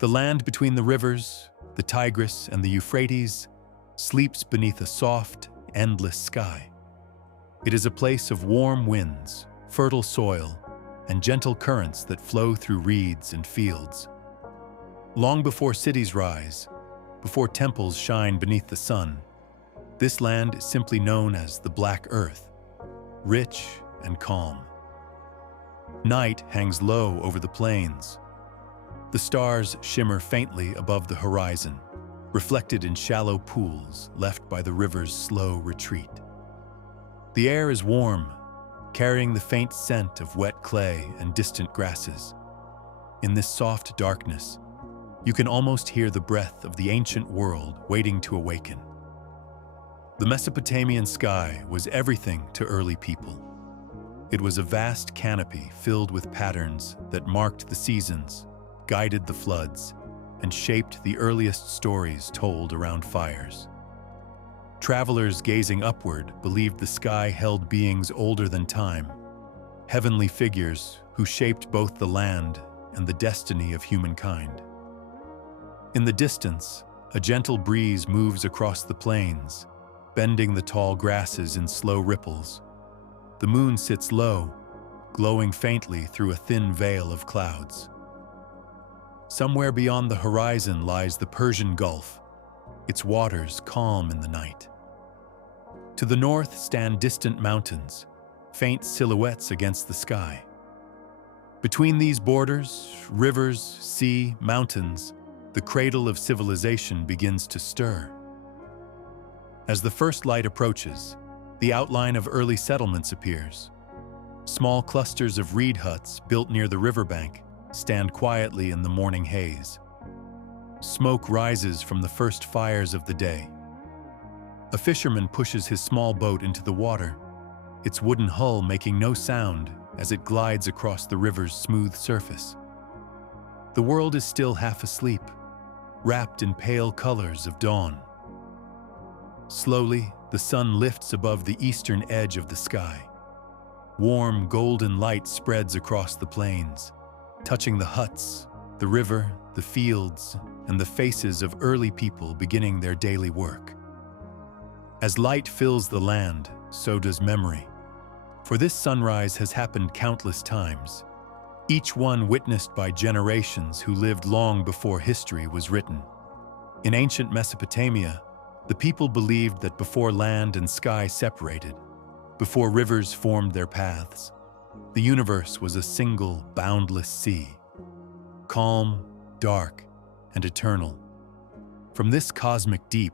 The land between the rivers, the Tigris and the Euphrates, sleeps beneath a soft, endless sky. It is a place of warm winds, fertile soil, and gentle currents that flow through reeds and fields. Long before cities rise, before temples shine beneath the sun, this land is simply known as the Black Earth, rich and calm. Night hangs low over the plains. The stars shimmer faintly above the horizon, reflected in shallow pools left by the river's slow retreat. The air is warm, carrying the faint scent of wet clay and distant grasses. In this soft darkness, you can almost hear the breath of the ancient world waiting to awaken. The Mesopotamian sky was everything to early people. It was a vast canopy filled with patterns that marked the seasons, guided the floods, and shaped the earliest stories told around fires. Travelers gazing upward believed the sky held beings older than time, heavenly figures who shaped both the land and the destiny of humankind. In the distance, a gentle breeze moves across the plains, bending the tall grasses in slow ripples. The moon sits low, glowing faintly through a thin veil of clouds. Somewhere beyond the horizon lies the Persian Gulf, its waters calm in the night. To the north stand distant mountains, faint silhouettes against the sky. Between these borders, rivers, sea, mountains, the cradle of civilization begins to stir. As the first light approaches, the outline of early settlements appears. Small clusters of reed huts built near the riverbank stand quietly in the morning haze. Smoke rises from the first fires of the day. A fisherman pushes his small boat into the water, its wooden hull making no sound as it glides across the river's smooth surface. The world is still half asleep, wrapped in pale colors of dawn. Slowly, the sun lifts above the eastern edge of the sky. Warm, golden light spreads across the plains, touching the huts, the river, the fields, and the faces of early people beginning their daily work. As light fills the land, so does memory. For this sunrise has happened countless times, each one witnessed by generations who lived long before history was written. In ancient Mesopotamia, the people believed that before land and sky separated, before rivers formed their paths, the universe was a single, boundless sea, calm, dark, and eternal. From this cosmic deep,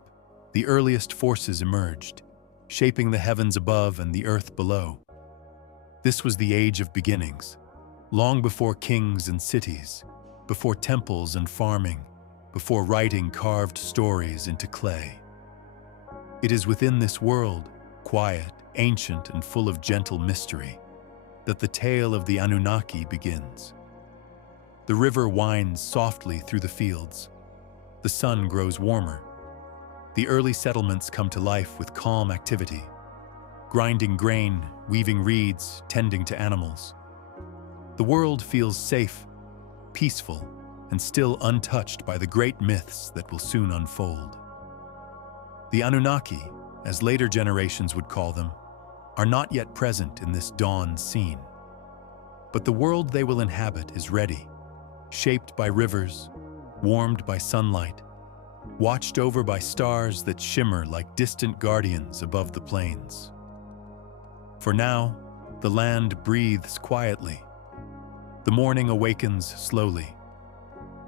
the earliest forces emerged, shaping the heavens above and the earth below. This was the age of beginnings, long before kings and cities, before temples and farming, before writing carved stories into clay. It is within this world, quiet, ancient, and full of gentle mystery, that the tale of the Anunnaki begins. The river winds softly through the fields. The sun grows warmer. The early settlements come to life with calm activity, grinding grain, weaving reeds, tending to animals. The world feels safe, peaceful, and still untouched by the great myths that will soon unfold. The Anunnaki, as later generations would call them, are not yet present in this dawn scene. But the world they will inhabit is ready, shaped by rivers, warmed by sunlight, watched over by stars that shimmer like distant guardians above the plains. For now, the land breathes quietly. The morning awakens slowly,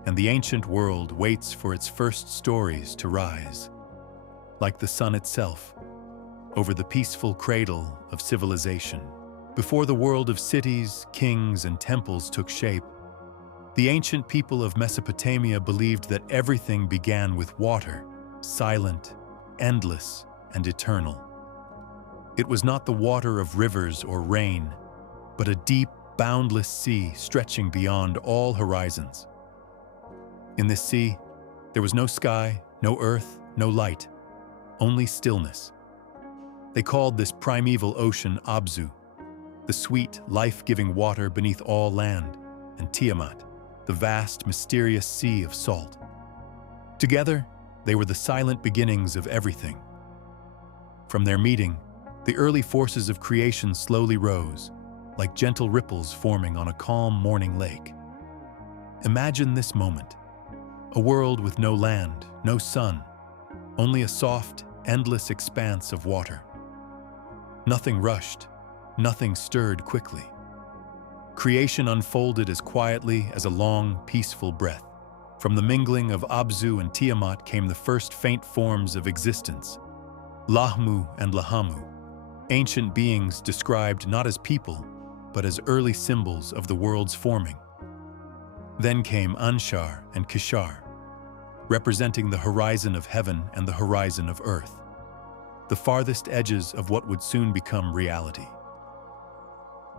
and the ancient world waits for its first stories to rise, like the sun itself, over the peaceful cradle of civilization. Before the world of cities, kings, and temples took shape, the ancient people of Mesopotamia believed that everything began with water, silent, endless, and eternal. It was not the water of rivers or rain, but a deep, boundless sea stretching beyond all horizons. In this sea, there was no sky, no earth, no light, only stillness. They called this primeval ocean Abzu, the sweet, life-giving water beneath all land, and Tiamat, the vast, mysterious sea of salt. Together, they were the silent beginnings of everything. From their meeting, the early forces of creation slowly rose, like gentle ripples forming on a calm morning lake. Imagine this moment: a world with no land, no sun, only a soft, endless expanse of water. Nothing rushed, nothing stirred quickly. Creation unfolded as quietly as a long, peaceful breath. From the mingling of Abzu and Tiamat came the first faint forms of existence, Lahmu and Lahamu, ancient beings described not as people, but as early symbols of the world's forming. Then came Anshar and Kishar, representing the horizon of heaven and the horizon of earth, the farthest edges of what would soon become reality.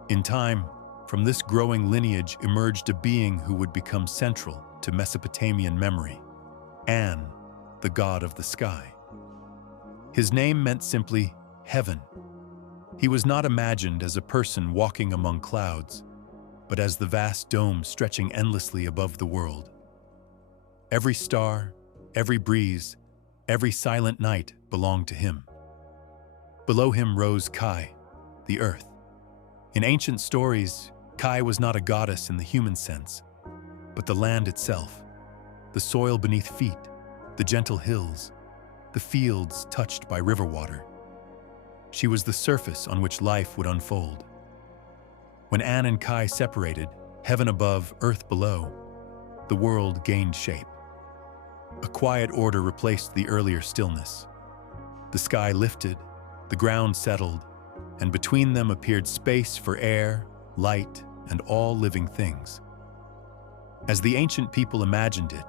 In time, from this growing lineage emerged a being who would become central to Mesopotamian memory, An, the god of the sky. His name meant simply heaven. He was not imagined as a person walking among clouds, but as the vast dome stretching endlessly above the world. Every star, every breeze, every silent night belonged to him. Below him rose Kai, the earth. In ancient stories, Kai was not a goddess in the human sense, but the land itself, the soil beneath feet, the gentle hills, the fields touched by river water. She was the surface on which life would unfold. When An and Kai separated, heaven above, earth below, the world gained shape. A quiet order replaced the earlier stillness. The sky lifted, the ground settled, and between them appeared space for air, light, and all living things. As the ancient people imagined it,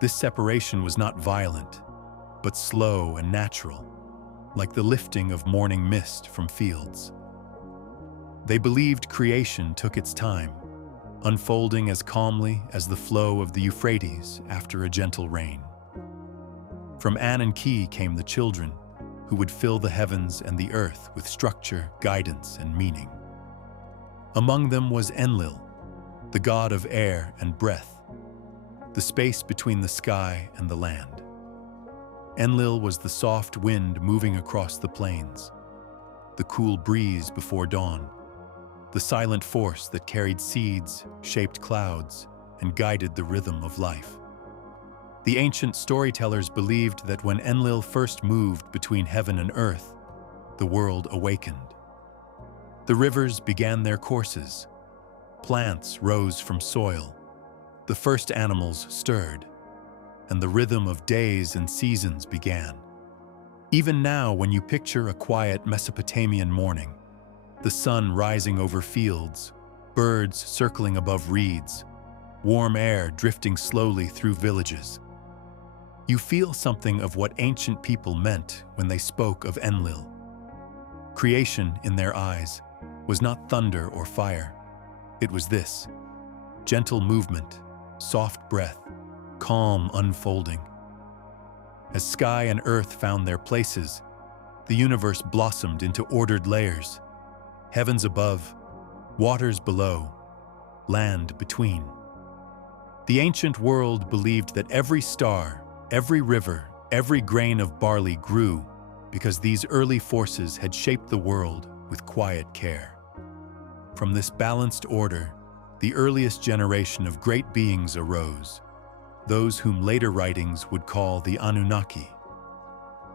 this separation was not violent, but slow and natural, like the lifting of morning mist from fields. They believed creation took its time, unfolding as calmly as the flow of the Euphrates after a gentle rain. From An and Ki came the children, who would fill the heavens and the earth with structure, guidance, and meaning. Among them was Enlil, the god of air and breath, the space between the sky and the land. Enlil was the soft wind moving across the plains, the cool breeze before dawn, the silent force that carried seeds, shaped clouds, and guided the rhythm of life. The ancient storytellers believed that when Enlil first moved between heaven and earth, the world awakened. The rivers began their courses, plants rose from soil, the first animals stirred, and the rhythm of days and seasons began. Even now, when you picture a quiet Mesopotamian morning, the sun rising over fields, birds circling above reeds, warm air drifting slowly through villages, you feel something of what ancient people meant when they spoke of Enlil. Creation, in their eyes, was not thunder or fire. It was this: gentle movement, soft breath, calm unfolding. As sky and earth found their places, the universe blossomed into ordered layers, heavens above, waters below, land between. The ancient world believed that every star, every river, every grain of barley grew because these early forces had shaped the world with quiet care. From this balanced order, the earliest generation of great beings arose, those whom later writings would call the Anunnaki.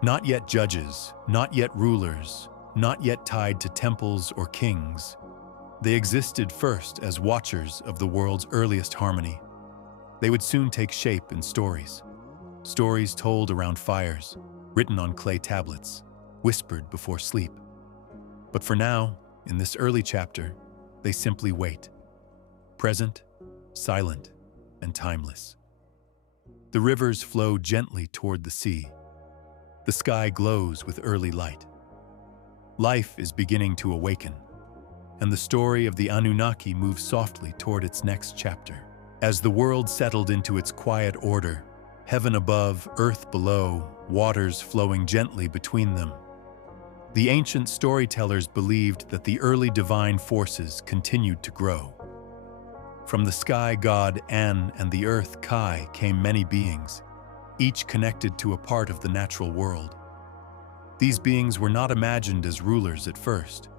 Not yet judges, not yet rulers, not yet tied to temples or kings. They existed first as watchers of the world's earliest harmony. They would soon take shape in stories. Stories told around fires, written on clay tablets, whispered before sleep. But for now, in this early chapter, they simply wait. Present, silent, and timeless. The rivers flow gently toward the sea. The sky glows with early light. Life is beginning to awaken, and the story of the Anunnaki moves softly toward its next chapter. As the world settled into its quiet order, heaven above, earth below, waters flowing gently between them, the ancient storytellers believed that the early divine forces continued to grow. From the sky god An and the earth Kai came many beings, each connected to a part of the natural world. These beings were not imagined as rulers at first,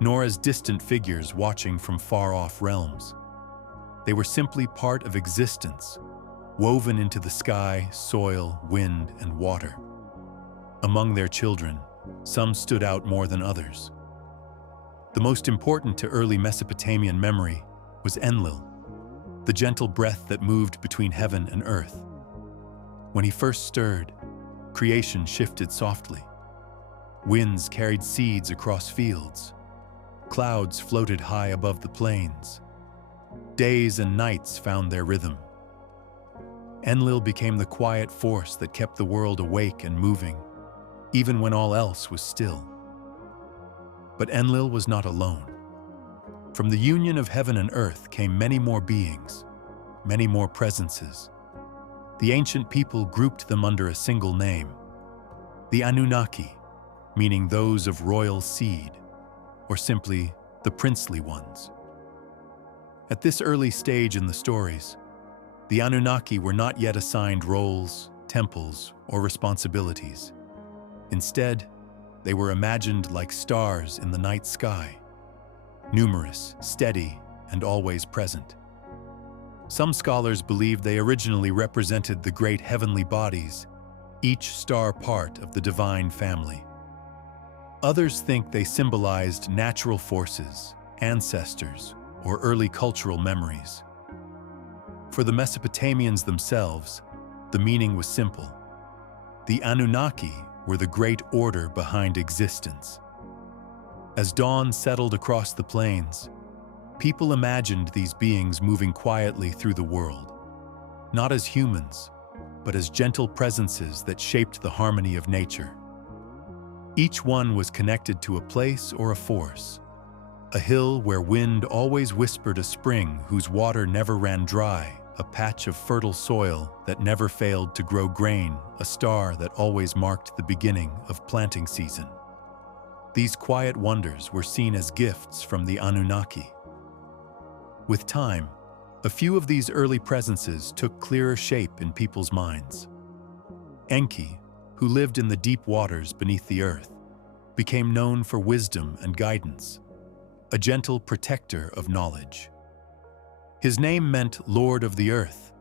nor as distant figures watching from far-off realms. They were simply part of existence, woven into the sky, soil, wind, and water. Among their children, some stood out more than others. The most important to early Mesopotamian memory was Enlil, the gentle breath that moved between heaven and earth. When he first stirred, creation shifted softly. Winds carried seeds across fields. Clouds floated high above the plains. Days and nights found their rhythm. Enlil became the quiet force that kept the world awake and moving, even when all else was still. But Enlil was not alone. From the union of heaven and earth came many more beings, many more presences. The ancient people grouped them under a single name, the Anunnaki, meaning those of royal seed, or simply the princely ones. At this early stage in the stories, the Anunnaki were not yet assigned roles, temples, or responsibilities. Instead, they were imagined like stars in the night sky, numerous, steady, and always present. Some scholars believe they originally represented the great heavenly bodies, each star part of the divine family. Others think they symbolized natural forces, ancestors, or early cultural memories. For the Mesopotamians themselves, the meaning was simple. The Anunnaki were the great order behind existence. As dawn settled across the plains, people imagined these beings moving quietly through the world, not as humans, but as gentle presences that shaped the harmony of nature. Each one was connected to a place or a force, a hill where wind always whispered a spring whose water never ran dry, a patch of fertile soil that never failed to grow grain, a star that always marked the beginning of planting season. These quiet wonders were seen as gifts from the Anunnaki. With time, a few of these early presences took clearer shape in people's minds. Enki, who lived in the deep waters beneath the earth, became known for wisdom and guidance, a gentle protector of knowledge. His name meant Lord of the Earth,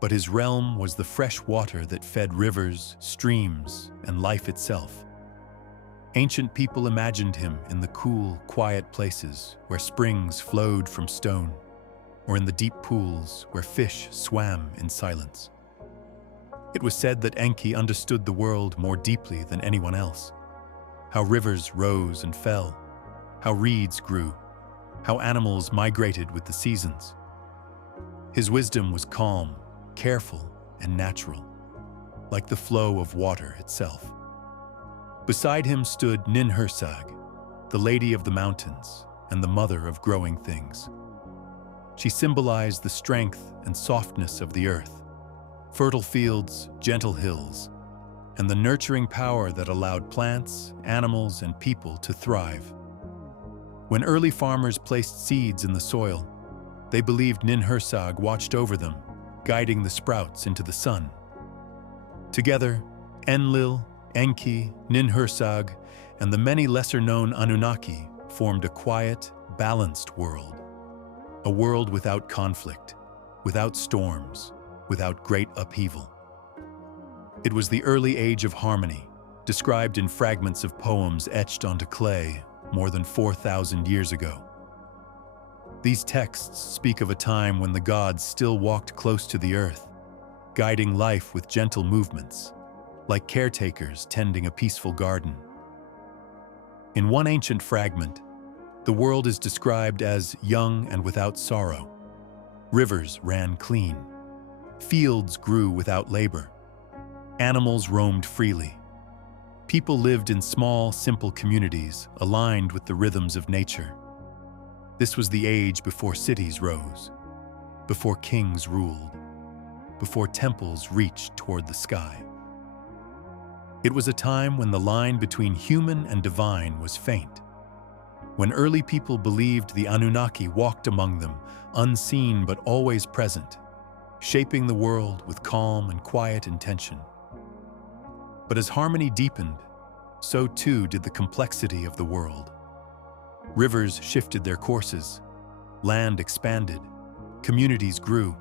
but his realm was the fresh water that fed rivers, streams, and life itself. Ancient people imagined him in the cool, quiet places where springs flowed from stone, or in the deep pools where fish swam in silence. It was said that Enki understood the world more deeply than anyone else. How rivers rose and fell, how reeds grew, how animals migrated with the seasons. His wisdom was calm, careful, and natural, like the flow of water itself. Beside him stood Ninhursag, the Lady of the Mountains and the Mother of growing things. She symbolized the strength and softness of the earth, fertile fields, gentle hills, and the nurturing power that allowed plants, animals, and people to thrive. When early farmers placed seeds in the soil, they believed Ninhursag watched over them, guiding the sprouts into the sun. Together, Enlil, Enki, Ninhursag, and the many lesser-known Anunnaki formed a quiet, balanced world. A world without conflict, without storms, without great upheaval. It was the early age of harmony, described in fragments of poems etched onto clay more than 4,000 years ago. These texts speak of a time when the gods still walked close to the earth, guiding life with gentle movements, like caretakers tending a peaceful garden. In one ancient fragment, the world is described as young and without sorrow. Rivers ran clean. Fields grew without labor. Animals roamed freely. People lived in small, simple communities aligned with the rhythms of nature. This was the age before cities rose, before kings ruled, before temples reached toward the sky. It was a time when the line between human and divine was faint. when early people believed the Anunnaki walked among them, unseen but always present, shaping the world with calm and quiet intention. But as harmony deepened, so too did the complexity of the world. Rivers shifted their courses, land expanded, communities grew,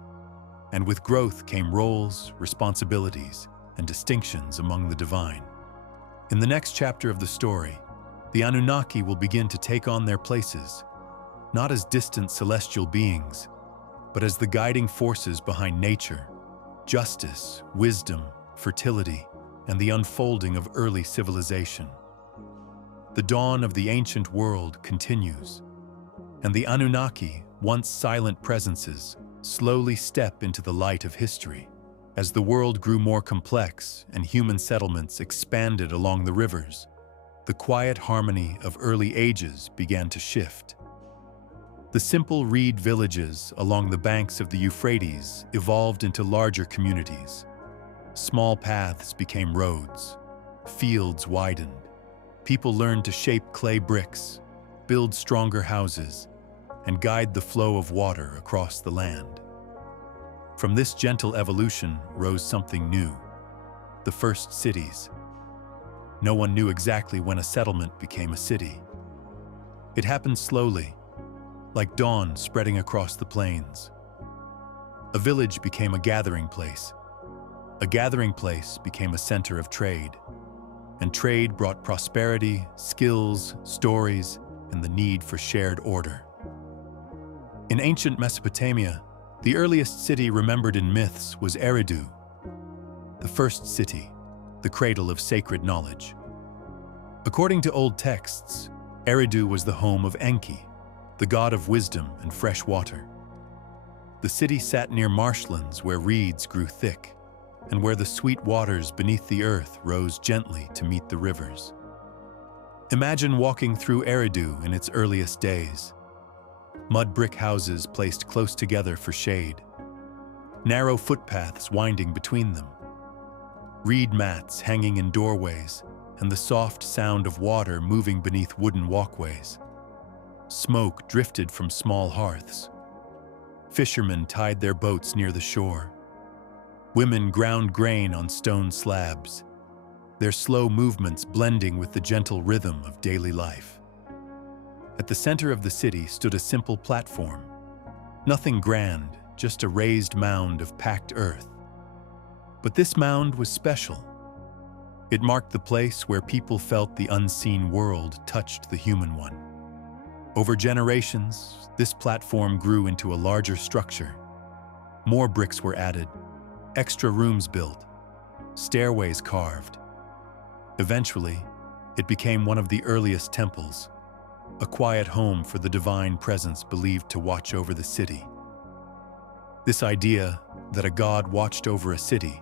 and with growth came roles, responsibilities, and distinctions among the divine. In the next chapter of the story, the Anunnaki will begin to take on their places, not as distant celestial beings, but as the guiding forces behind nature, justice, wisdom, fertility, and the unfolding of early civilization. The dawn of the ancient world continues, and the Anunnaki, once silent presences, slowly step into the light of history. As the world grew more complex and human settlements expanded along the rivers, the quiet harmony of early ages began to shift. The simple reed villages along the banks of the Euphrates evolved into larger communities. Small paths became roads, fields widened. People learned to shape clay bricks, build stronger houses, and guide the flow of water across the land. From this gentle evolution rose something new: the first cities. No one knew exactly when a settlement became a city. It happened slowly, like dawn spreading across the plains. A village became a gathering place. A gathering place became a center of trade. And trade brought prosperity, skills, stories, and the need for shared order. In ancient Mesopotamia, the earliest city remembered in myths was Eridu, the first city, the cradle of sacred knowledge. According to old texts, Eridu was the home of Enki, the god of wisdom and fresh water. The city sat near marshlands where reeds grew thick, and where the sweet waters beneath the earth rose gently to meet the rivers. Imagine walking through Eridu in its earliest days. Mud brick houses placed close together for shade, narrow footpaths winding between them, reed mats hanging in doorways, and the soft sound of water moving beneath wooden walkways. Smoke drifted from small hearths. Fishermen tied their boats near the shore. Women ground grain on stone slabs, their slow movements blending with the gentle rhythm of daily life. At the center of the city stood a simple platform. Nothing grand, just a raised mound of packed earth. But this mound was special. It marked the place where people felt the unseen world touched the human one. Over generations, this platform grew into a larger structure. More bricks were added, extra rooms built, stairways carved. Eventually, it became one of the earliest temples, a quiet home for the divine presence believed to watch over the city. This idea that a god watched over a city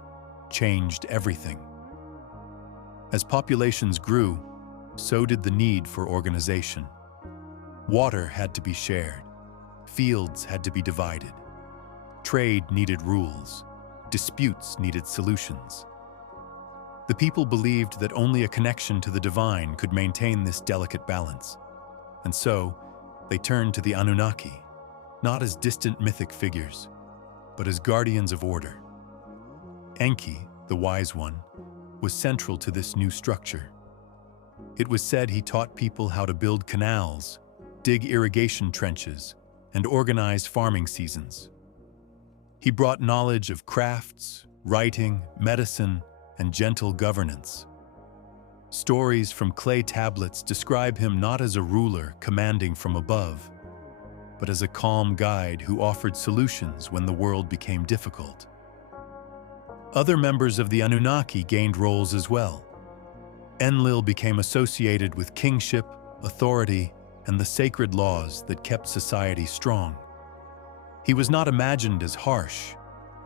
changed everything. As populations grew, so did the need for organization. Water had to be shared, fields had to be divided, trade needed rules, disputes needed solutions. The people believed that only a connection to the divine could maintain this delicate balance. And so, they turned to the Anunnaki, not as distant mythic figures, but as guardians of order. Enki, the Wise One, was central to this new structure. It was said he taught people how to build canals, dig irrigation trenches, and organize farming seasons. He brought knowledge of crafts, writing, medicine, and gentle governance. Stories from clay tablets describe him not as a ruler commanding from above, but as a calm guide who offered solutions when the world became difficult. Other members of the Anunnaki gained roles as well. Enlil became associated with kingship, authority, and the sacred laws that kept society strong. He was not imagined as harsh,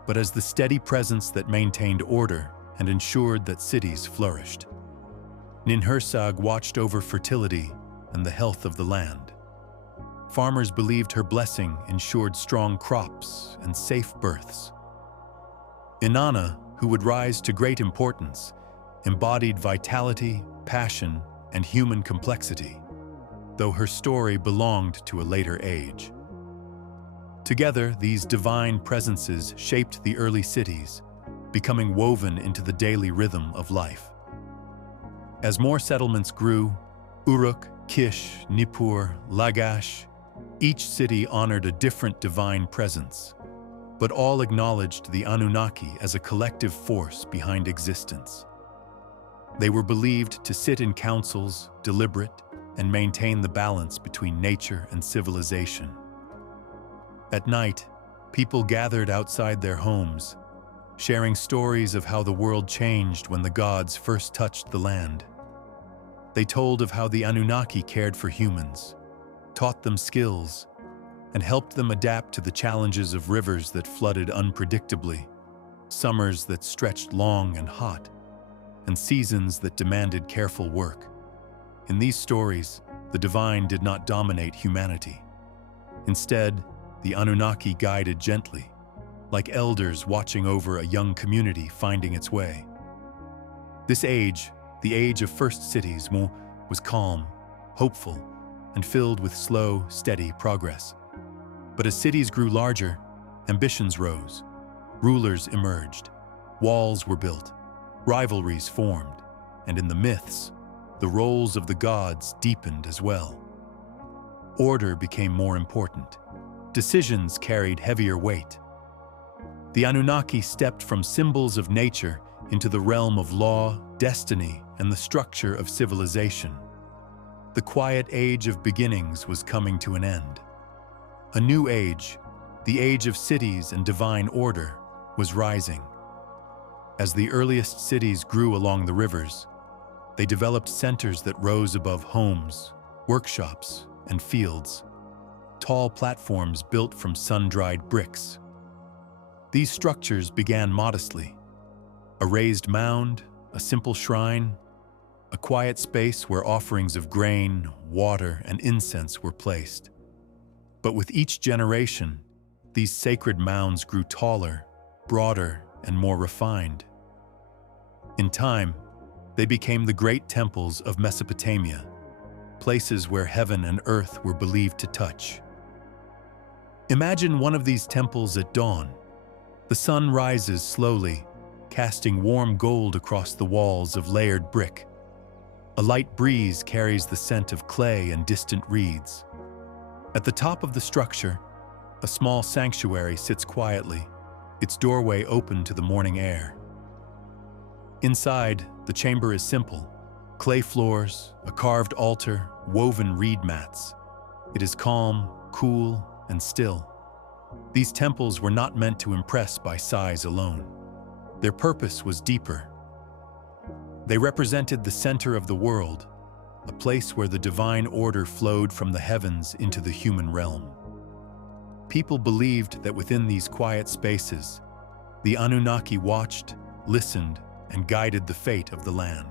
but as the steady presence that maintained order and ensured that cities flourished. Ninhursag watched over fertility and the health of the land. Farmers believed her blessing ensured strong crops and safe births. Inanna, who would rise to great importance, embodied vitality, passion, and human complexity. though her story belonged to a later age. Together, these divine presences shaped the early cities, becoming woven into the daily rhythm of life. As more settlements grew, Uruk, Kish, Nippur, Lagash, each city honored a different divine presence, but all acknowledged the Anunnaki as a collective force behind existence. They were believed to sit in councils, deliberate, and maintain the balance between nature and civilization. At night, people gathered outside their homes, sharing stories of how the world changed when the gods first touched the land. They told of how the Anunnaki cared for humans, taught them skills, and helped them adapt to the challenges of rivers that flooded unpredictably, summers that stretched long and hot, and seasons that demanded careful work. In these stories, the divine did not dominate humanity. Instead, the Anunnaki guided gently, like elders watching over a young community finding its way. This age, the age of first cities, was calm, hopeful, and filled with slow, steady progress. But as cities grew larger, ambitions rose, rulers emerged, walls were built, rivalries formed, and in the myths, the roles of the gods deepened as well. Order became more important. Decisions carried heavier weight. The Anunnaki stepped from symbols of nature into the realm of law, destiny, and the structure of civilization. The quiet age of beginnings was coming to an end. A new age, the age of cities and divine order, was rising. As the earliest cities grew along the rivers, they developed centers that rose above homes, workshops, and fields, tall platforms built from sun-dried bricks. These structures began modestly: a raised mound, a simple shrine, a quiet space where offerings of grain, water, and incense were placed. But with each generation, these sacred mounds grew taller, broader, and more refined. In time, they became the great temples of Mesopotamia, places where heaven and earth were believed to touch. Imagine one of these temples at dawn. The sun rises slowly, casting warm gold across the walls of layered brick. A light breeze carries the scent of clay and distant reeds. At the top of the structure, a small sanctuary sits quietly, its doorway open to the morning air. Inside, the chamber is simple: clay floors, a carved altar, woven reed mats. It is calm, cool, and still. These temples were not meant to impress by size alone. Their purpose was deeper. They represented the center of the world, a place where the divine order flowed from the heavens into the human realm. People believed that within these quiet spaces, the Anunnaki watched, listened, and guided the fate of the land.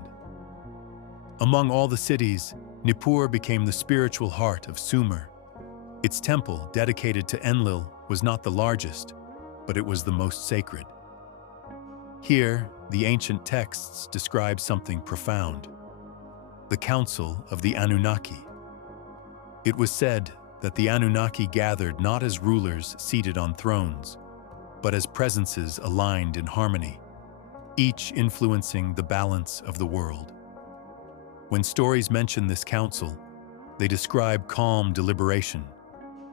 Among all the cities, Nippur became the spiritual heart of Sumer. Its temple, dedicated to Enlil, was not the largest, but it was the most sacred. Here, the ancient texts describe something profound: the Council of the Anunnaki. It was said that the Anunnaki gathered not as rulers seated on thrones, but as presences aligned in harmony, each influencing the balance of the world. When stories mention this council, they describe calm deliberation,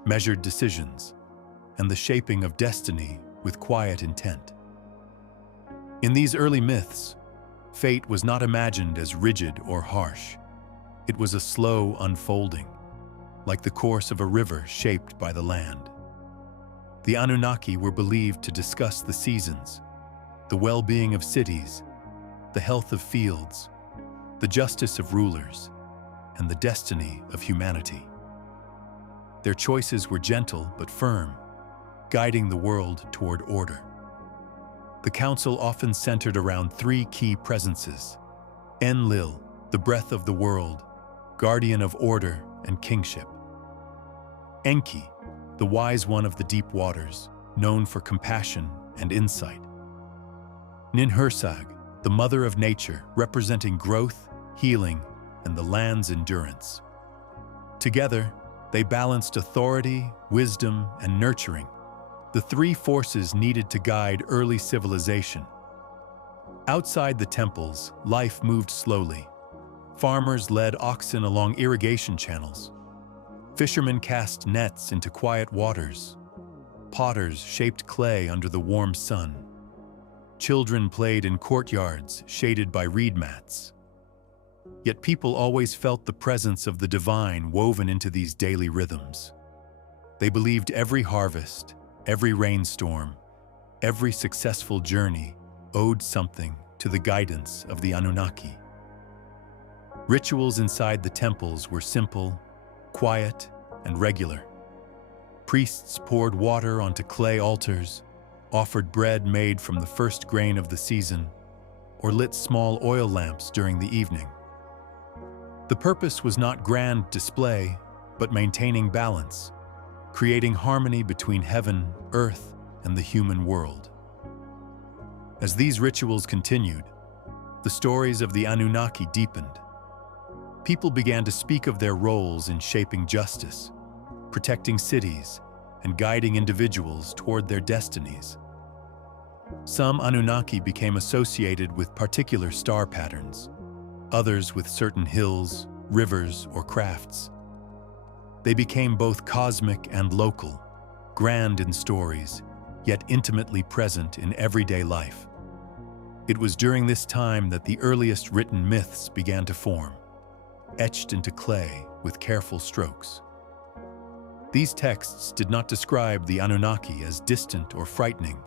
measured decisions, and the shaping of destiny with quiet intent. In these early myths, fate was not imagined as rigid or harsh. It was a slow unfolding, like the course of a river shaped by the land. The Anunnaki were believed to discuss the seasons, the well-being of cities, the health of fields, the justice of rulers, and the destiny of humanity. Their choices were gentle but firm, guiding the world toward order. The council often centered around three key presences: Enlil, the breath of the world, guardian of order and kingship; Enki, the wise one of the deep waters, known for compassion and insight; Ninhursag, the mother of nature, representing growth, healing, and the land's endurance. Together, they balanced authority, wisdom, and nurturing, the three forces needed to guide early civilization. Outside the temples, life moved slowly. Farmers led oxen along irrigation channels. Fishermen cast nets into quiet waters. Potters shaped clay under the warm sun. Children played in courtyards shaded by reed mats. Yet people always felt the presence of the divine woven into these daily rhythms. They believed every harvest, every rainstorm, every successful journey owed something to the guidance of the Anunnaki. Rituals inside the temples were simple, quiet, and regular. Priests poured water onto clay altars, offered bread made from the first grain of the season, or lit small oil lamps during the evening. The purpose was not grand display, but maintaining balance, creating harmony between heaven, earth, and the human world. As these rituals continued, the stories of the Anunnaki deepened. People began to speak of their roles in shaping justice, protecting cities, and guiding individuals toward their destinies. Some Anunnaki became associated with particular star patterns, others with certain hills, rivers, or crafts. They became both cosmic and local, grand in stories, yet intimately present in everyday life. It was during this time that the earliest written myths began to form, etched into clay with careful strokes. These texts did not describe the Anunnaki as distant or frightening,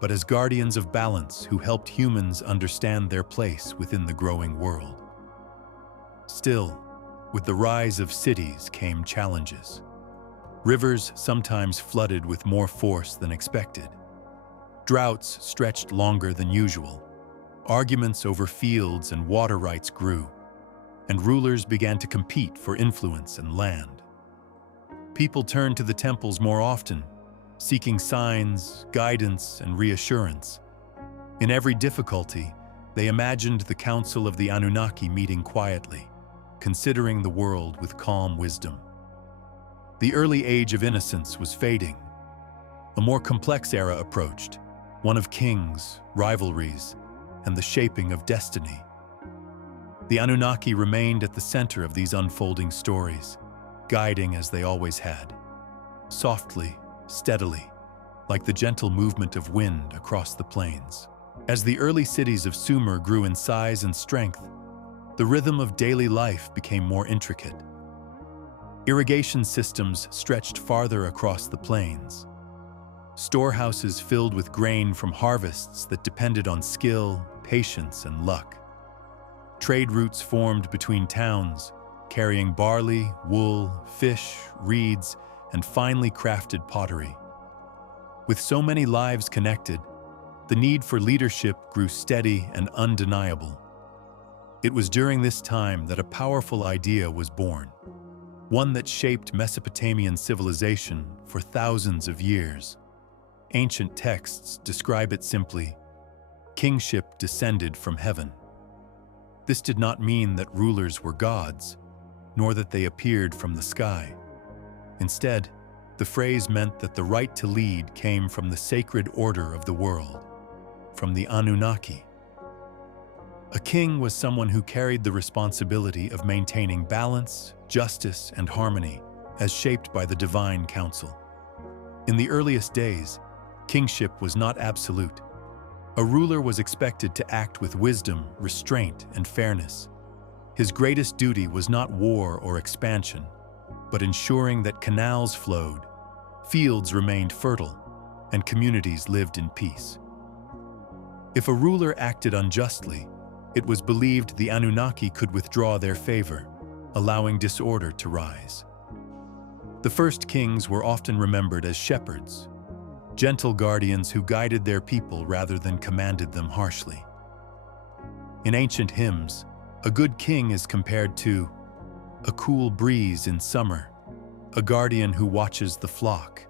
but as guardians of balance who helped humans understand their place within the growing world. Still, with the rise of cities came challenges. Rivers sometimes flooded with more force than expected. Droughts stretched longer than usual. Arguments over fields and water rights grew, and rulers began to compete for influence and land. People turned to the temples more often, seeking signs, guidance, and reassurance. In every difficulty, they imagined the council of the Anunnaki meeting quietly, considering the world with calm wisdom. The early age of innocence was fading. A more complex era approached, one of kings, rivalries, and the shaping of destiny. The Anunnaki remained at the center of these unfolding stories, guiding as they always had, softly, steadily, like the gentle movement of wind across the plains. As the early cities of Sumer grew in size and strength, the rhythm of daily life became more intricate. Irrigation systems stretched farther across the plains. Storehouses filled with grain from harvests that depended on skill, patience, and luck. Trade routes formed between towns, carrying barley, wool, fish, reeds, and finely crafted pottery. With so many lives connected, the need for leadership grew steady and undeniable. It was during this time that a powerful idea was born, one that shaped Mesopotamian civilization for thousands of years. Ancient texts describe it simply: kingship descended from heaven. This did not mean that rulers were gods, nor that they appeared from the sky. Instead, the phrase meant that the right to lead came from the sacred order of the world, from the Anunnaki. A king was someone who carried the responsibility of maintaining balance, justice, and harmony, as shaped by the divine council. In the earliest days, kingship was not absolute. A ruler was expected to act with wisdom, restraint, and fairness. His greatest duty was not war or expansion, but ensuring that canals flowed, fields remained fertile, and communities lived in peace. If a ruler acted unjustly, it was believed the Anunnaki could withdraw their favor, allowing disorder to rise. The first kings were often remembered as shepherds, gentle guardians who guided their people rather than commanded them harshly. In ancient hymns, a good king is compared to a cool breeze in summer, a guardian who watches the flock,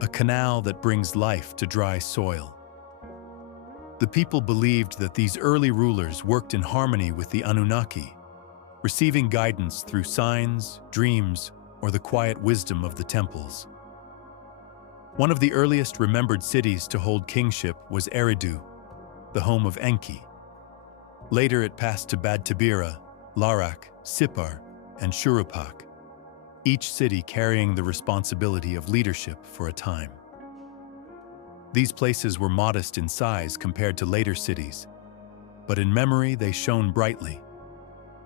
a canal that brings life to dry soil. The people believed that these early rulers worked in harmony with the Anunnaki, receiving guidance through signs, dreams, or the quiet wisdom of the temples. One of the earliest remembered cities to hold kingship was Eridu, the home of Enki. Later it passed to Bad Tabira, Larak, Sippar, and Shurupak, each city carrying the responsibility of leadership for a time. These places were modest in size compared to later cities, but in memory they shone brightly,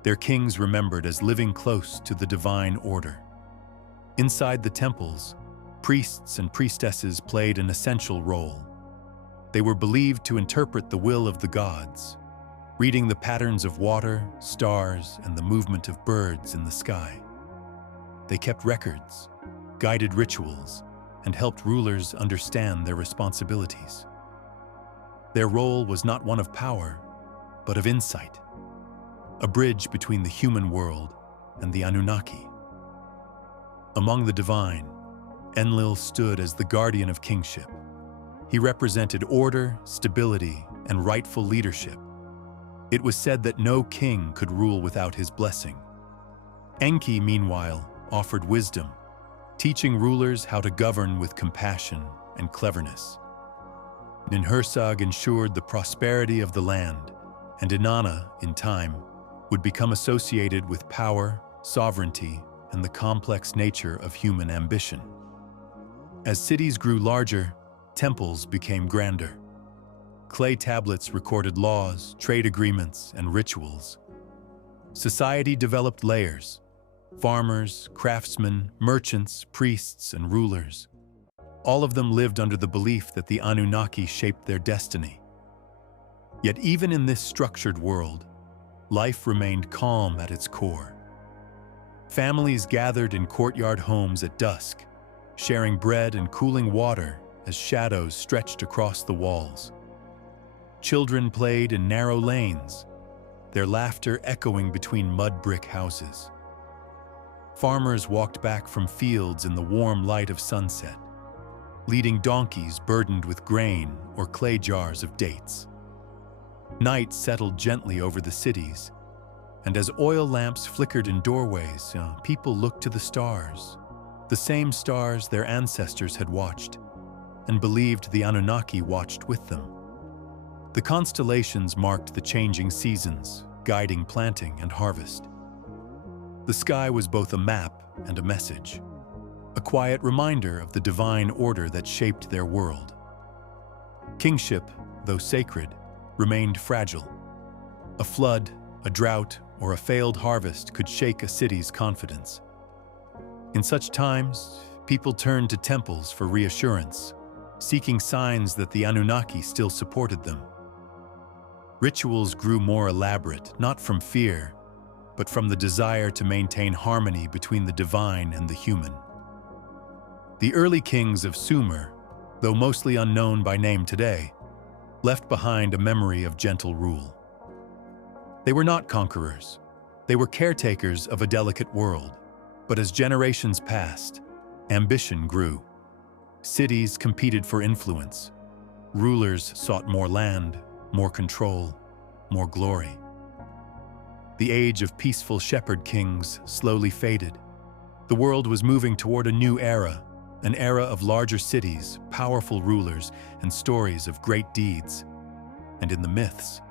their kings remembered as living close to the divine order. Inside the temples, priests and priestesses played an essential role. They were believed to interpret the will of the gods, reading the patterns of water, stars, and the movement of birds in the sky. They kept records, guided rituals, and helped rulers understand their responsibilities. Their role was not one of power, but of insight, a bridge between the human world and the Anunnaki. Among the divine, Enlil stood as the guardian of kingship. He represented order, stability, and rightful leadership. It was said that no king could rule without his blessing. Enki, meanwhile, offered wisdom, teaching rulers how to govern with compassion and cleverness. Ninhursag ensured the prosperity of the land, and Inanna, in time, would become associated with power, sovereignty, and the complex nature of human ambition. As cities grew larger, temples became grander. Clay tablets recorded laws, trade agreements, and rituals. Society developed layers: farmers, craftsmen, merchants, priests, and rulers. All of them lived under the belief that the Anunnaki shaped their destiny. Yet even in this structured world, life remained calm at its core. Families gathered in courtyard homes at dusk, sharing bread and cooling water as shadows stretched across the walls. Children played in narrow lanes, their laughter echoing between mud brick houses. Farmers walked back from fields in the warm light of sunset, leading donkeys burdened with grain or clay jars of dates. Night settled gently over the cities, and as oil lamps flickered in doorways, people looked to the stars, the same stars their ancestors had watched, and believed the Anunnaki watched with them. The constellations marked the changing seasons, guiding planting and harvest. The sky was both a map and a message, a quiet reminder of the divine order that shaped their world. Kingship, though sacred, remained fragile. A flood, a drought, or a failed harvest could shake a city's confidence. In such times, people turned to temples for reassurance, seeking signs that the Anunnaki still supported them. Rituals grew more elaborate, not from fear, but from the desire to maintain harmony between the divine and the human. The early kings of Sumer, though mostly unknown by name today, left behind a memory of gentle rule. They were not conquerors. They were caretakers of a delicate world. But as generations passed, ambition grew. Cities competed for influence. Rulers sought more land, more control, more glory. The age of peaceful shepherd kings slowly faded. The world was moving toward a new era, an era of larger cities, powerful rulers, and stories of great deeds. And in the myths,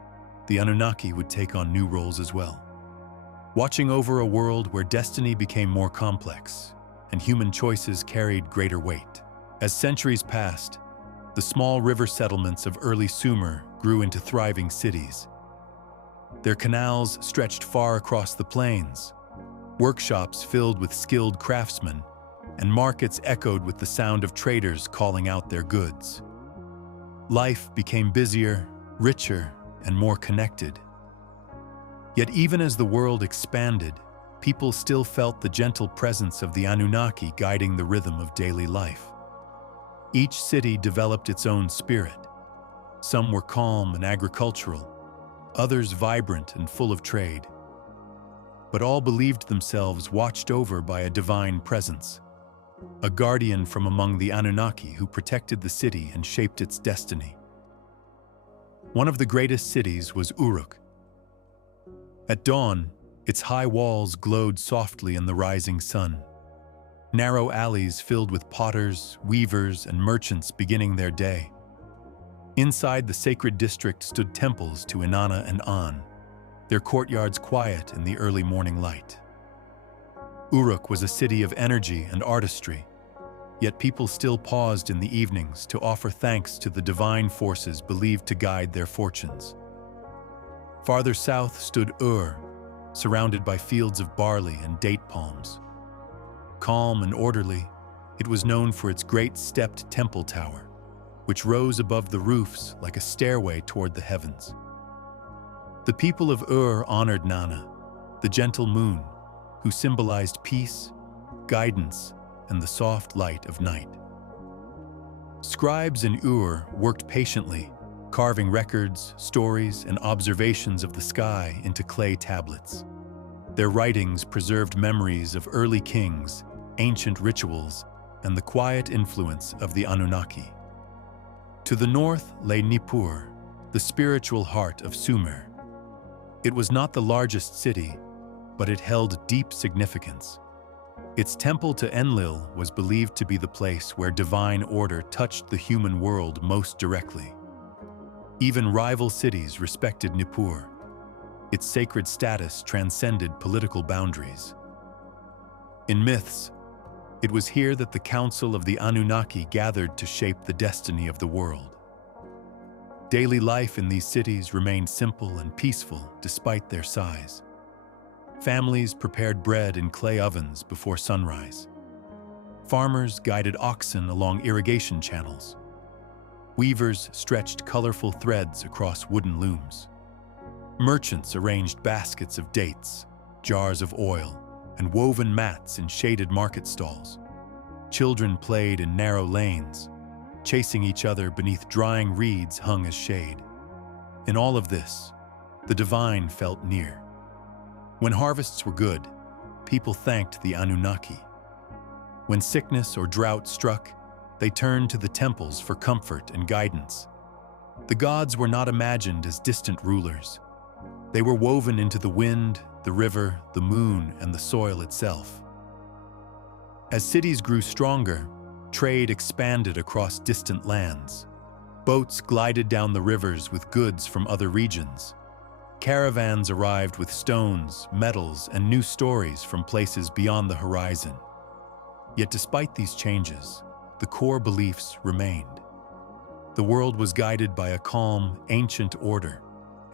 the Anunnaki would take on new roles as well, watching over a world where destiny became more complex and human choices carried greater weight. As centuries passed, the small river settlements of early Sumer grew into thriving cities. Their canals stretched far across the plains, workshops filled with skilled craftsmen, and markets echoed with the sound of traders calling out their goods. Life became busier, richer, and more connected. Yet even as the world expanded, people still felt the gentle presence of the Anunnaki guiding the rhythm of daily life. Each city developed its own spirit. Some were calm and agricultural, others vibrant and full of trade. But all believed themselves watched over by a divine presence, a guardian from among the Anunnaki who protected the city and shaped its destiny. One of the greatest cities was Uruk. At dawn, Its high walls glowed softly in the rising sun. Narrow alleys filled with potters, weavers, and merchants beginning their day. Inside the sacred district stood temples to Inanna and An, their courtyards quiet in the early morning light. Uruk was a city of energy and artistry, yet people still paused in the evenings to offer thanks to the divine forces believed to guide their fortunes. Farther south stood Ur, surrounded by fields of barley and date palms. Calm and orderly, it was known for its great stepped temple tower, which rose above the roofs like a stairway toward the heavens. The people of Ur honored Nana, the gentle moon, who symbolized peace, guidance, and the soft light of night. Scribes in Ur worked patiently, carving records, stories, and observations of the sky into clay tablets. Their writings preserved memories of early kings, ancient rituals, and the quiet influence of the Anunnaki. To the north lay Nippur, the spiritual heart of Sumer. It was not the largest city, but it held deep significance. Its temple to Enlil was believed to be the place where divine order touched the human world most directly. Even rival cities respected Nippur. Its sacred status transcended political boundaries. In myths, it was here that the Council of the Anunnaki gathered to shape the destiny of the world. Daily life in these cities remained simple and peaceful despite their size. Families prepared bread in clay ovens before sunrise. Farmers guided oxen along irrigation channels. Weavers stretched colorful threads across wooden looms. Merchants arranged baskets of dates, jars of oil, and woven mats in shaded market stalls. Children played in narrow lanes, chasing each other beneath drying reeds hung as shade. In all of this, the divine felt near. When harvests were good, people thanked the Anunnaki. When sickness or drought struck, they turned to the temples for comfort and guidance. The gods were not imagined as distant rulers. They were woven into the wind, the river, the moon, and the soil itself. As cities grew stronger, trade expanded across distant lands. Boats glided down the rivers with goods from other regions. Caravans arrived with stones, metals, and new stories from places beyond the horizon. Yet despite these changes, the core beliefs remained. The world was guided by a calm, ancient order,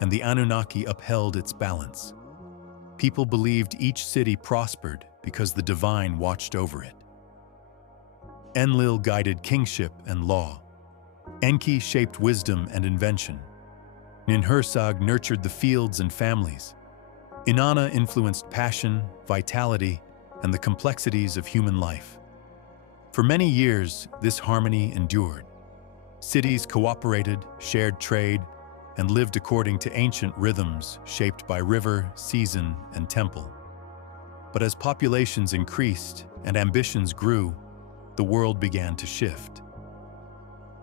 and the Anunnaki upheld its balance. People believed each city prospered because the divine watched over it. Enlil guided kingship and law. Enki shaped wisdom and invention. Ninhursag nurtured the fields and families. Inanna influenced passion, vitality, and the complexities of human life. For many years, this harmony endured. Cities cooperated, shared trade, and lived according to ancient rhythms shaped by river, season, and temple. But as populations increased and ambitions grew, the world began to shift.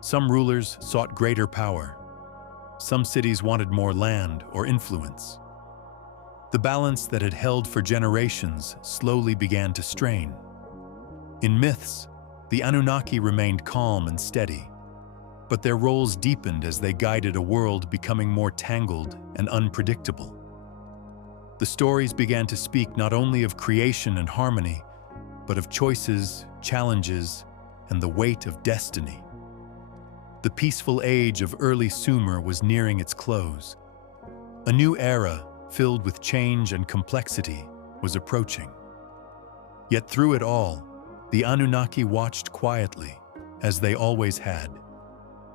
Some rulers sought greater power. Some cities wanted more land or influence. The balance that had held for generations slowly began to strain. In myths, the Anunnaki remained calm and steady, but their roles deepened as they guided a world becoming more tangled and unpredictable. The stories began to speak not only of creation and harmony, but of choices, challenges, and the weight of destiny. The peaceful age of early Sumer was nearing its close. A new era, filled with change and complexity, was approaching. Yet through it all, the Anunnaki watched quietly, as they always had,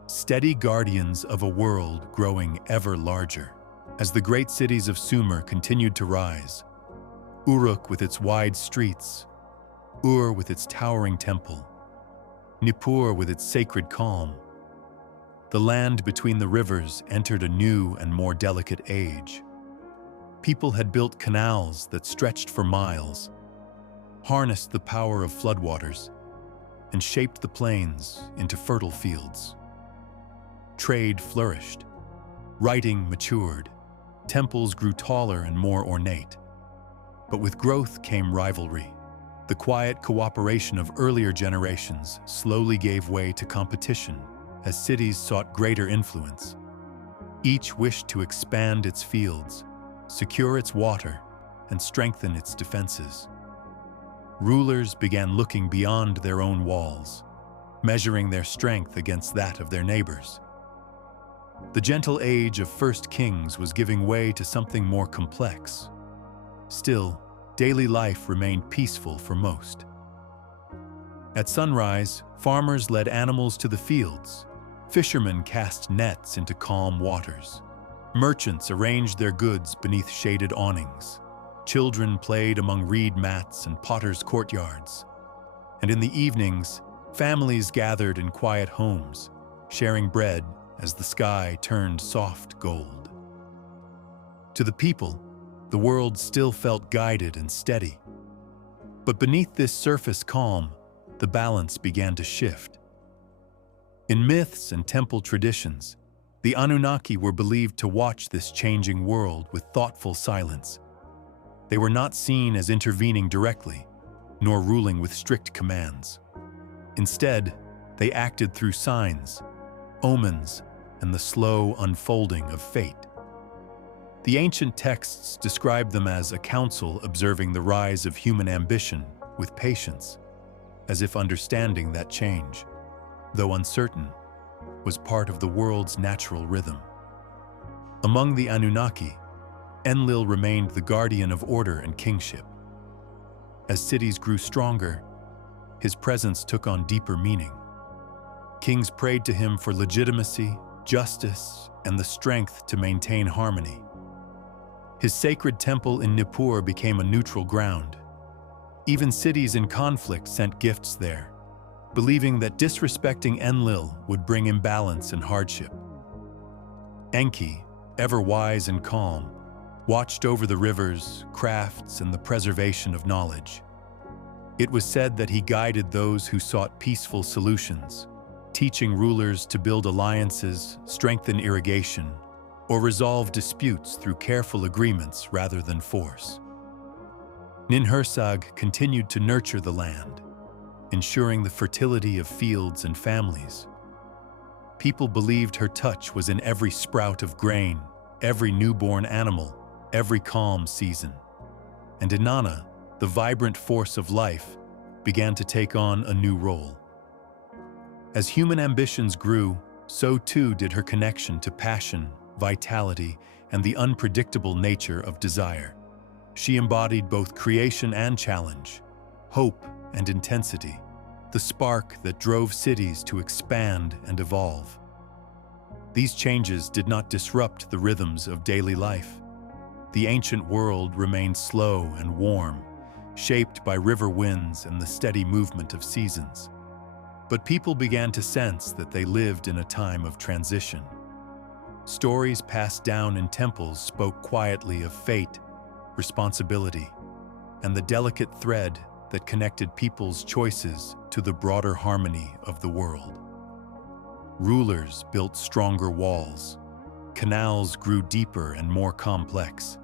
steady guardians of a world growing ever larger. As the great cities of Sumer continued to rise, Uruk with its wide streets, Ur with its towering temple, Nippur with its sacred calm, the land between the rivers entered a new and more delicate age. People had built canals that stretched for miles, harnessed the power of floodwaters, and shaped the plains into fertile fields. Trade flourished, writing matured, temples grew taller and more ornate. But with growth came rivalry. The quiet cooperation of earlier generations slowly gave way to competition as cities sought greater influence. Each wished to expand its fields, secure its water, and strengthen its defenses. Rulers began looking beyond their own walls, measuring their strength against that of their neighbors. The gentle age of first kings was giving way to something more complex. Still, daily life remained peaceful for most. At sunrise, farmers led animals to the fields. Fishermen cast nets into calm waters. Merchants arranged their goods beneath shaded awnings. Children played among reed mats and potters' courtyards. And in the evenings, families gathered in quiet homes, sharing bread as the sky turned soft gold. To the people, the world still felt guided and steady. But beneath this surface calm, the balance began to shift. In myths and temple traditions, the Anunnaki were believed to watch this changing world with thoughtful silence. They were not seen as intervening directly, nor ruling with strict commands. Instead, they acted through signs, omens, and the slow unfolding of fate. The ancient texts describe them as a council observing the rise of human ambition with patience, as if understanding that change, though uncertain, was part of the world's natural rhythm. Among the Anunnaki, Enlil remained the guardian of order and kingship. As cities grew stronger, his presence took on deeper meaning. Kings prayed to him for legitimacy, justice, and the strength to maintain harmony. His sacred temple in Nippur became a neutral ground. Even cities in conflict sent gifts there, believing that disrespecting Enlil would bring imbalance and hardship. Enki, ever wise and calm, watched over the rivers, crafts, and the preservation of knowledge. It was said that he guided those who sought peaceful solutions, teaching rulers to build alliances, strengthen irrigation, or resolve disputes through careful agreements rather than force. Ninhursag continued to nurture the land, ensuring the fertility of fields and families. People believed her touch was in every sprout of grain, every newborn animal, every calm season. And Inanna, the vibrant force of life, began to take on a new role. As human ambitions grew, so too did her connection to passion, vitality, and the unpredictable nature of desire. She embodied both creation and challenge, hope and intensity, the spark that drove cities to expand and evolve. These changes did not disrupt the rhythms of daily life. The ancient world remained slow and warm, shaped by river winds and the steady movement of seasons. But people began to sense that they lived in a time of transition. Stories passed down in temples spoke quietly of fate, responsibility, and the delicate thread that connected people's choices to the broader harmony of the world. Rulers built stronger walls. Canals grew deeper and more complex.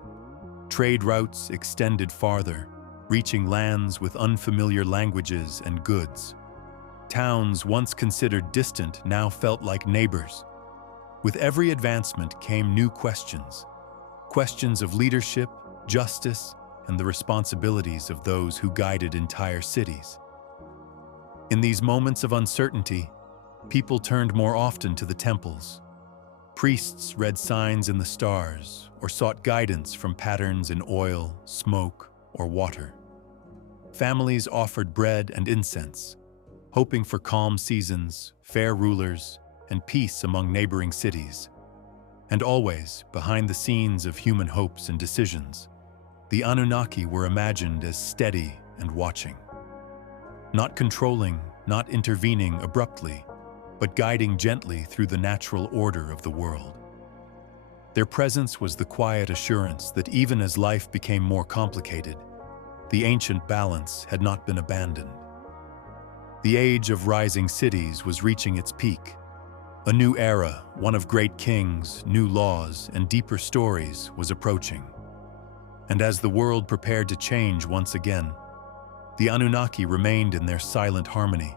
Trade routes extended farther, reaching lands with unfamiliar languages and goods. Towns once considered distant now felt like neighbors. With every advancement came new questions. Questions of leadership, justice, and the responsibilities of those who guided entire cities. In these moments of uncertainty, people turned more often to the temples. Priests read signs in the stars or sought guidance from patterns in oil, smoke, or water. Families offered bread and incense, hoping for calm seasons, fair rulers, and peace among neighboring cities. And always, behind the scenes of human hopes and decisions, the Anunnaki were imagined as steady and watching. Not controlling, not intervening abruptly, but guiding gently through the natural order of the world. Their presence was the quiet assurance that even as life became more complicated, the ancient balance had not been abandoned. The age of rising cities was reaching its peak. A new era, one of great kings, new laws, and deeper stories, was approaching. And as the world prepared to change once again, the Anunnaki remained in their silent harmony,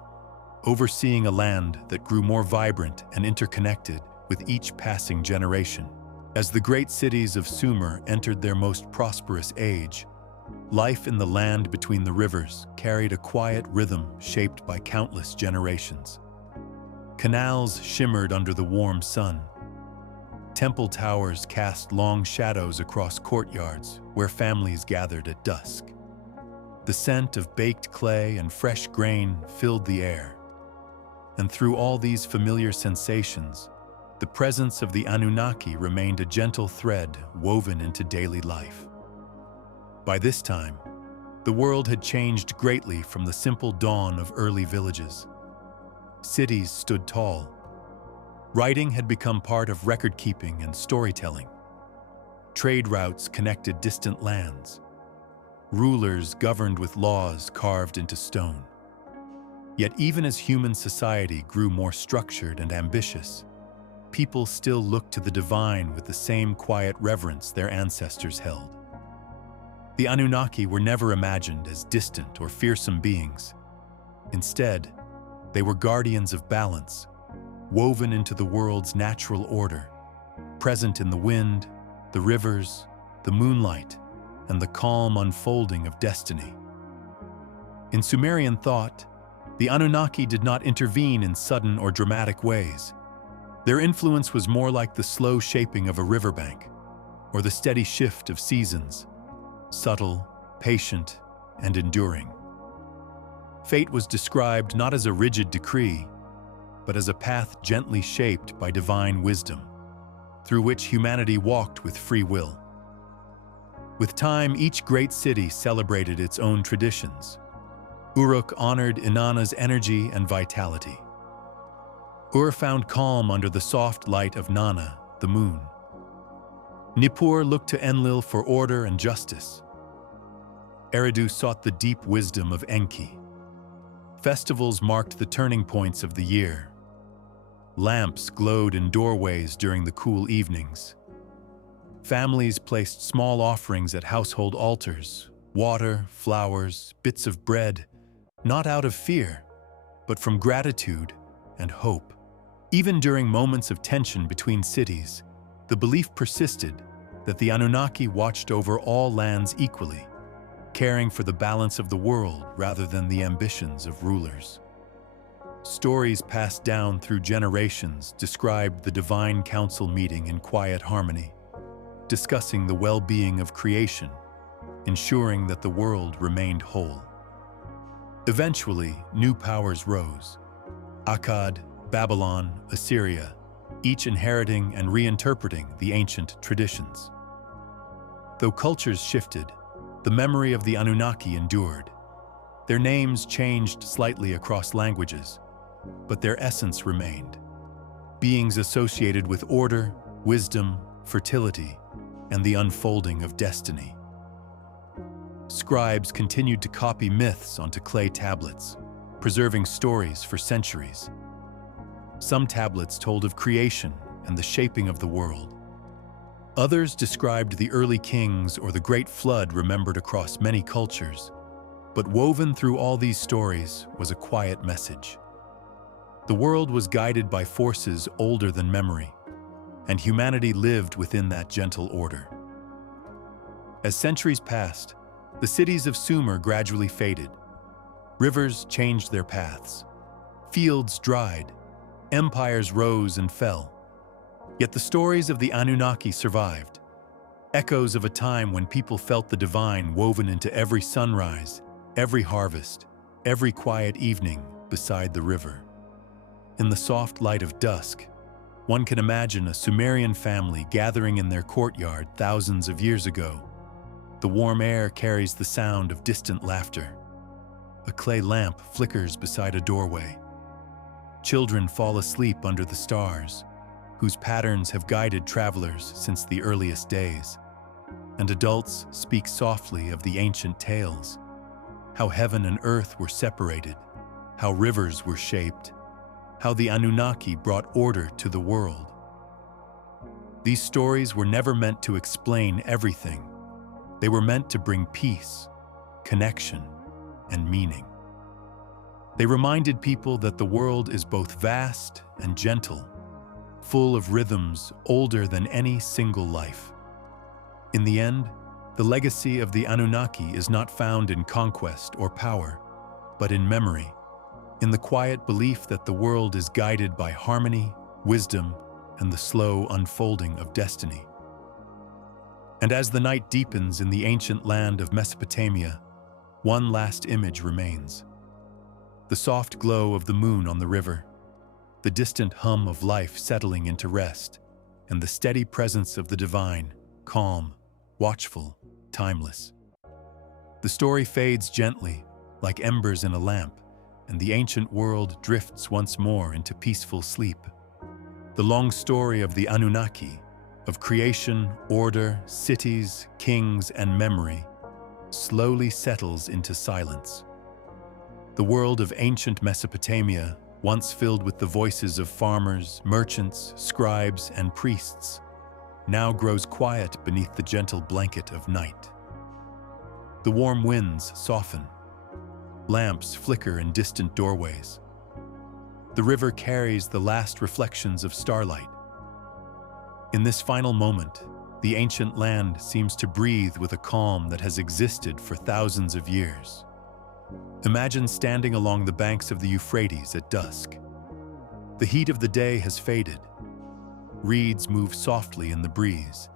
overseeing a land that grew more vibrant and interconnected with each passing generation. As the great cities of Sumer entered their most prosperous age, life in the land between the rivers carried a quiet rhythm shaped by countless generations. Canals shimmered under the warm sun. Temple towers cast long shadows across courtyards where families gathered at dusk. The scent of baked clay and fresh grain filled the air. And through all these familiar sensations, the presence of the Anunnaki remained a gentle thread woven into daily life. By this time, the world had changed greatly from the simple dawn of early villages. Cities stood tall. Writing had become part of record-keeping and storytelling. Trade routes connected distant lands. Rulers governed with laws carved into stone. Yet even as human society grew more structured and ambitious, people still looked to the divine with the same quiet reverence their ancestors held. The Anunnaki were never imagined as distant or fearsome beings. Instead, they were guardians of balance, woven into the world's natural order, present in the wind, the rivers, the moonlight, and the calm unfolding of destiny. In Sumerian thought, the Anunnaki did not intervene in sudden or dramatic ways. Their influence was more like the slow shaping of a riverbank, or the steady shift of seasons, subtle, patient, and enduring. Fate was described not as a rigid decree, but as a path gently shaped by divine wisdom, through which humanity walked with free will. With time, each great city celebrated its own traditions. Uruk honored Inanna's energy and vitality. Ur found calm under the soft light of Nana, the moon. Nippur looked to Enlil for order and justice. Eridu sought the deep wisdom of Enki. Festivals marked the turning points of the year. Lamps glowed in doorways during the cool evenings. Families placed small offerings at household altars, water, flowers, bits of bread, not out of fear, but from gratitude and hope. Even during moments of tension between cities, the belief persisted that the Anunnaki watched over all lands equally, caring for the balance of the world rather than the ambitions of rulers. Stories passed down through generations described the divine council meeting in quiet harmony, discussing the well-being of creation, ensuring that the world remained whole. Eventually, new powers rose. Akkad, Babylon, Assyria, each inheriting and reinterpreting the ancient traditions. Though cultures shifted, the memory of the Anunnaki endured. Their names changed slightly across languages, but their essence remained. Beings associated with order, wisdom, fertility, and the unfolding of destiny. Scribes continued to copy myths onto clay tablets, preserving stories for centuries. Some tablets told of creation and the shaping of the world. Others described the early kings or the great flood remembered across many cultures. But woven through all these stories was a quiet message. The world was guided by forces older than memory, and humanity lived within that gentle order. As centuries passed, the cities of Sumer gradually faded. Rivers changed their paths. Fields dried. Empires rose and fell. Yet the stories of the Anunnaki survived, echoes of a time when people felt the divine woven into every sunrise, every harvest, every quiet evening beside the river. In the soft light of dusk, one can imagine a Sumerian family gathering in their courtyard thousands of years ago. The warm air carries the sound of distant laughter. A clay lamp flickers beside a doorway. Children fall asleep under the stars, whose patterns have guided travelers since the earliest days. And adults speak softly of the ancient tales, how heaven and earth were separated, how rivers were shaped, how the Anunnaki brought order to the world. These stories were never meant to explain everything. They were meant to bring peace, connection, and meaning. They reminded people that the world is both vast and gentle, full of rhythms older than any single life. In the end, the legacy of the Anunnaki is not found in conquest or power, but in memory, in the quiet belief that the world is guided by harmony, wisdom, and the slow unfolding of destiny. And as the night deepens in the ancient land of Mesopotamia, one last image remains. The soft glow of the moon on the river, the distant hum of life settling into rest, and the steady presence of the divine, calm, watchful, timeless. The story fades gently, like embers in a lamp, and the ancient world drifts once more into peaceful sleep. The long story of the Anunnaki, of creation, order, cities, kings, and memory, slowly settles into silence. The world of ancient Mesopotamia, once filled with the voices of farmers, merchants, scribes, and priests, now grows quiet beneath the gentle blanket of night. The warm winds soften. Lamps flicker in distant doorways. The river carries the last reflections of starlight. In this final moment, the ancient land seems to breathe with a calm that has existed for thousands of years. Imagine standing along the banks of the Euphrates at dusk. The heat of the day has faded. Reeds move softly in the breeze.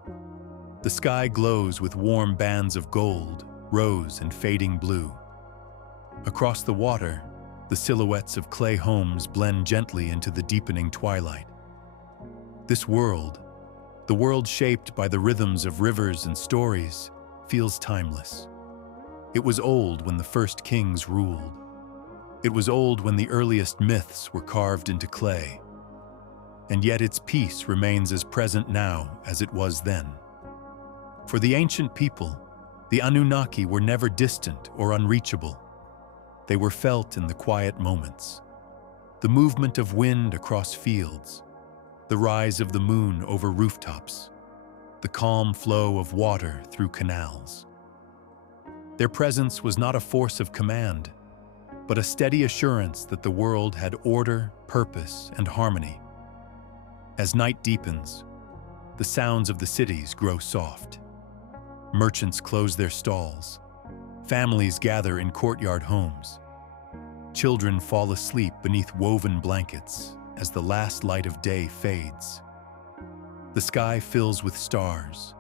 The sky glows with warm bands of gold, rose, and fading blue. Across the water, the silhouettes of clay homes blend gently into the deepening twilight. This world, the world shaped by the rhythms of rivers and stories, feels timeless. It was old when the first kings ruled. It was old when the earliest myths were carved into clay. And yet its peace remains as present now as it was then. For the ancient people, the Anunnaki were never distant or unreachable. They were felt in the quiet moments. The movement of wind across fields, the rise of the moon over rooftops, the calm flow of water through canals. Their presence was not a force of command, but a steady assurance that the world had order, purpose, and harmony. As night deepens, the sounds of the cities grow soft. Merchants close their stalls. Families gather in courtyard homes. Children fall asleep beneath woven blankets as the last light of day fades. The sky fills with stars,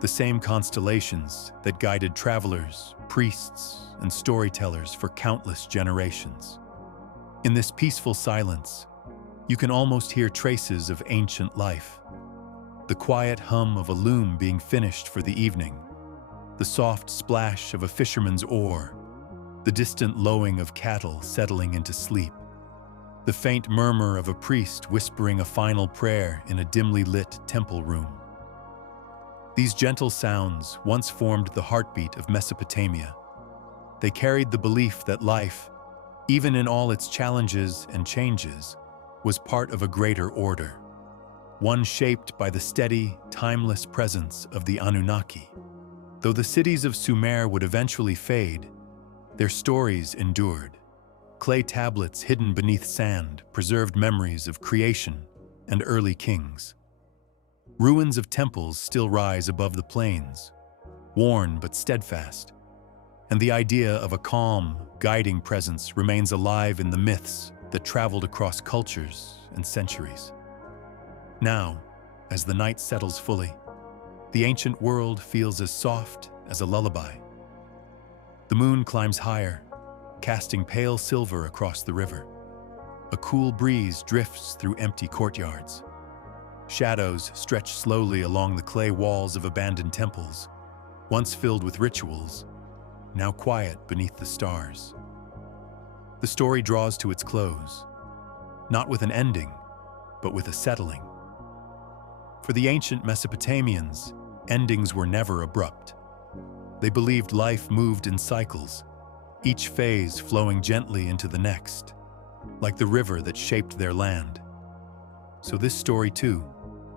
the same constellations that guided travelers, priests, and storytellers for countless generations. In this peaceful silence, you can almost hear traces of ancient life. The quiet hum of a loom being finished for the evening, the soft splash of a fisherman's oar, the distant lowing of cattle settling into sleep, the faint murmur of a priest whispering a final prayer in a dimly lit temple room. These gentle sounds once formed the heartbeat of Mesopotamia. They carried the belief that life, even in all its challenges and changes, was part of a greater order, one shaped by the steady, timeless presence of the Anunnaki. Though the cities of Sumer would eventually fade, their stories endured. Clay tablets hidden beneath sand preserved memories of creation and early kings. Ruins of temples still rise above the plains, worn but steadfast, and the idea of a calm, guiding presence remains alive in the myths that traveled across cultures and centuries. Now, as the night settles fully, the ancient world feels as soft as a lullaby. The moon climbs higher, casting pale silver across the river. A cool breeze drifts through empty courtyards. Shadows stretch slowly along the clay walls of abandoned temples, once filled with rituals, now quiet beneath the stars. The story draws to its close, not with an ending, but with a settling. For the ancient Mesopotamians, endings were never abrupt. They believed life moved in cycles, each phase flowing gently into the next, like the river that shaped their land. So this story, too,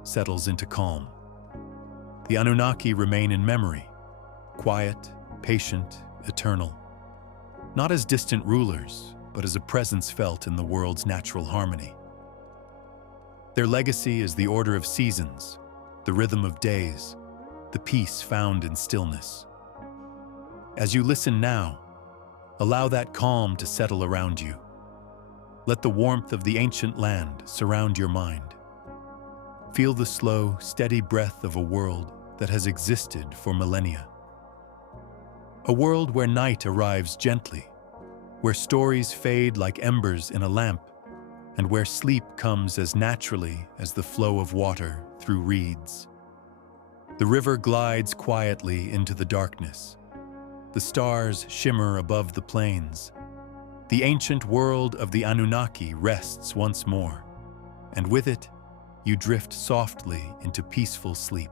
settles into calm. The Anunnaki remain in memory, quiet, patient, eternal. Not as distant rulers, but as a presence felt in the world's natural harmony. Their legacy is the order of seasons, the rhythm of days, the peace found in stillness. As you listen now, allow that calm to settle around you. Let the warmth of the ancient land surround your mind. Feel the slow, steady breath of a world that has existed for millennia. A world where night arrives gently, where stories fade like embers in a lamp, and where sleep comes as naturally as the flow of water through reeds. The river glides quietly into the darkness. The stars shimmer above the plains. The ancient world of the Anunnaki rests once more, and with it, you drift softly into peaceful sleep.